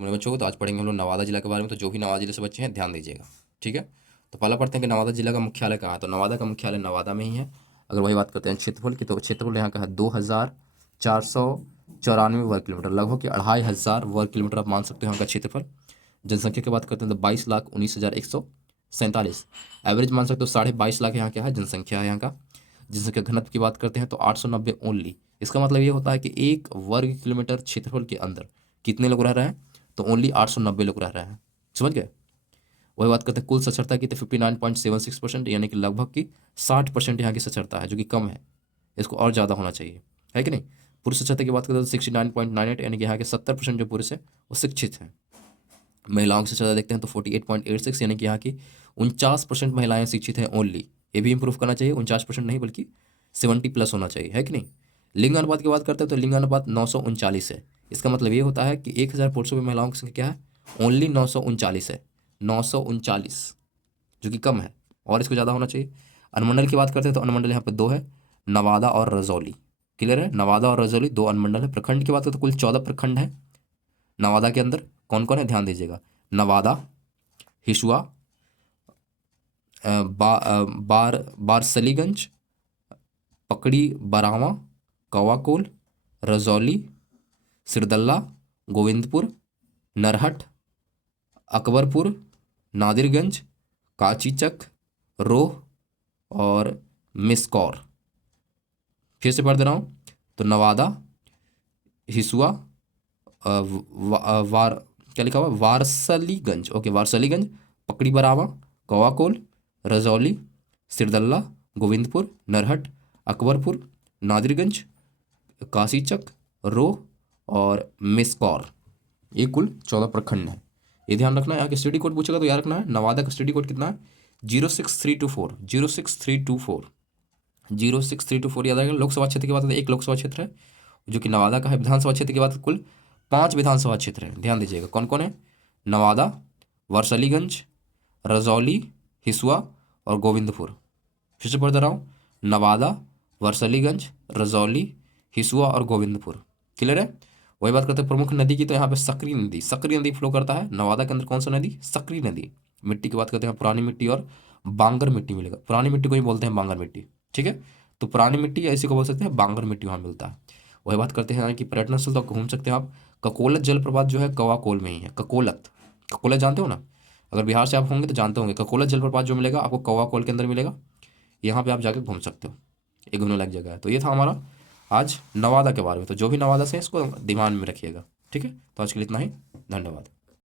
तो मेरे बच्चों को तो आज पढ़ेंगे हम लोग नवादा जिला के बारे में। तो जो भी नवादा जिले से बच्चे हैं ध्यान दीजिएगा, ठीक है। तो पहला पढ़ते हैं कि नवादा जिला का मुख्यालय कहाँ है। तो नवादा का मुख्यालय नवादा में ही है। अगर वही बात करते हैं क्षेत्रफल की, तो क्षेत्रफल यहाँ का है 2494 वर्ग किलोमीटर, लगभग 2500 वर्ग किलोमीटर आप मान सकते हो यहाँ का क्षेत्रफल। जनसंख्या की बात करते हैं तो 22,19,147। एवरेज मान सकते हो 22.5 लाख यहाँ क्या है जनसंख्या है यहाँ का। जनसंख्या घनत्व की बात करते हैं तो 890 ओनली। इसका मतलब ये होता है कि 1 वर्ग किलोमीटर क्षेत्रफल के अंदर कितने लोग रह रहे हैं, तो ओनली 890 लोग रह रहे हैं। समझ गए। वही बात करते हैं कुल साक्षरता की, तो 59.76%, यानी कि लगभग की 60% यहाँ की साक्षरता है, जो कि कम है। इसको और ज़्यादा होना चाहिए, है कि नहीं। पुरुष साक्षरता की बात करते हैं तो 69.98, यानी कि यहाँ के 70% जो पुरुष है वो शिक्षित हैं। महिलाओं की साक्षरता देखते हैं तो 48.86, यानी कि यहाँ की 49% महिलाएं शिक्षित हैं ओनली। ये भी इंप्रूव करना चाहिए, 49% नहीं बल्कि 70+ होना चाहिए, है कि नहीं। लिंग अनुपात की बात करते हैं तो लिंग अनुपात 939 है। इसका मतलब ये होता है कि 1000 पुरुषों में महिलाओं की संख्या क्या है, ओनली 939 है, 939, जो कि कम है, और इसको ज़्यादा होना चाहिए। अनुमंडल की बात करते हैं तो अनुमंडल यहाँ पे 2 है, नवादा और रजौली। क्लियर है, नवादा और रजौली 2 अनुमंडल है। प्रखंड की बात करते तो कुल 14 प्रखंड है नवादा के अंदर। कौन कौन है ध्यान दीजिएगा, नवादा, हिसुआ, बारसलीगंज, पकड़ी बरावा, कवाकोल, रजौली, सिरदल्ला, गोविंदपुर, नरहट, अकबरपुर, नादिरगंज, काचीचक, रोह और मिसकौर। फिर से पढ़ दे रहा हूँ, तो नवादा, हिसुआ, वार क्या लिखा हुआ, वारसलीगंज, ओके वारसलीगंज, पकड़ी बरावा, कवाकोल, रजौली, सिरदल्ला, गोविंदपुर, नरहट, अकबरपुर, नादिरगंज, काशीचक, रोह और मिसकौर। ये कुल 14 प्रखंड है। ये ध्यान रखना है। यहाँ के स्टडी कोड पूछेगा तो याद रखना है, नवादा का स्टडी कोड कितना है, 06324, 06324, 06324 याद रहेगा। लोकसभा क्षेत्र की बात है, एक लोकसभा क्षेत्र है जो कि नवादा का है। विधानसभा क्षेत्र की बात है, कुल 5 विधानसभा क्षेत्र है। ध्यान दीजिएगा कौन कौन है, नवादा, वारसलीगंज, रजौली, हिसुआ और गोविंदपुर। फिर से पढ़ दे रहा हूँ, नवादा, वारसलीगंज, रजौली, हिसुआ और गोविंदपुर। क्लियर है। वही बात करते हैं प्रमुख नदी की, तो यहाँ पे सकरी नदी, सकरी नदी फ्लो करता है नवादा के अंदर। कौन सा नदी, सकरी नदी। मिट्टी की बात करते हैं, पुरानी मिट्टी और बांगर मिट्टी मिलेगा। पुरानी मिट्टी को ही बोलते हैं बांगर मिट्टी, ठीक है। तो पुरानी मिट्टी या इसी को बोल सकते हैं बांगर मिट्टी, वहाँ मिलता है। वही बात करते हैं कि पर्यटन स्थल तो घूम सकते हैं आप। ककोलत जलप्रपात जो है कवाकोल में ही है। ककोलत, ककोलत जानते हो ना, अगर बिहार से आप होंगे तो जानते होंगे। ककोलत जलप्रपात जो मिलेगा आपको कवाकोल के अंदर मिलेगा। यहाँ पे आप जाके घूम सकते हो, ये घूमने लायक जगह है। तो ये था हमारा आज नवादा के बारे में। तो जो भी नवादा से इसको दिमाग में रखिएगा, ठीक है। तो आज के लिए इतना ही, धन्यवाद।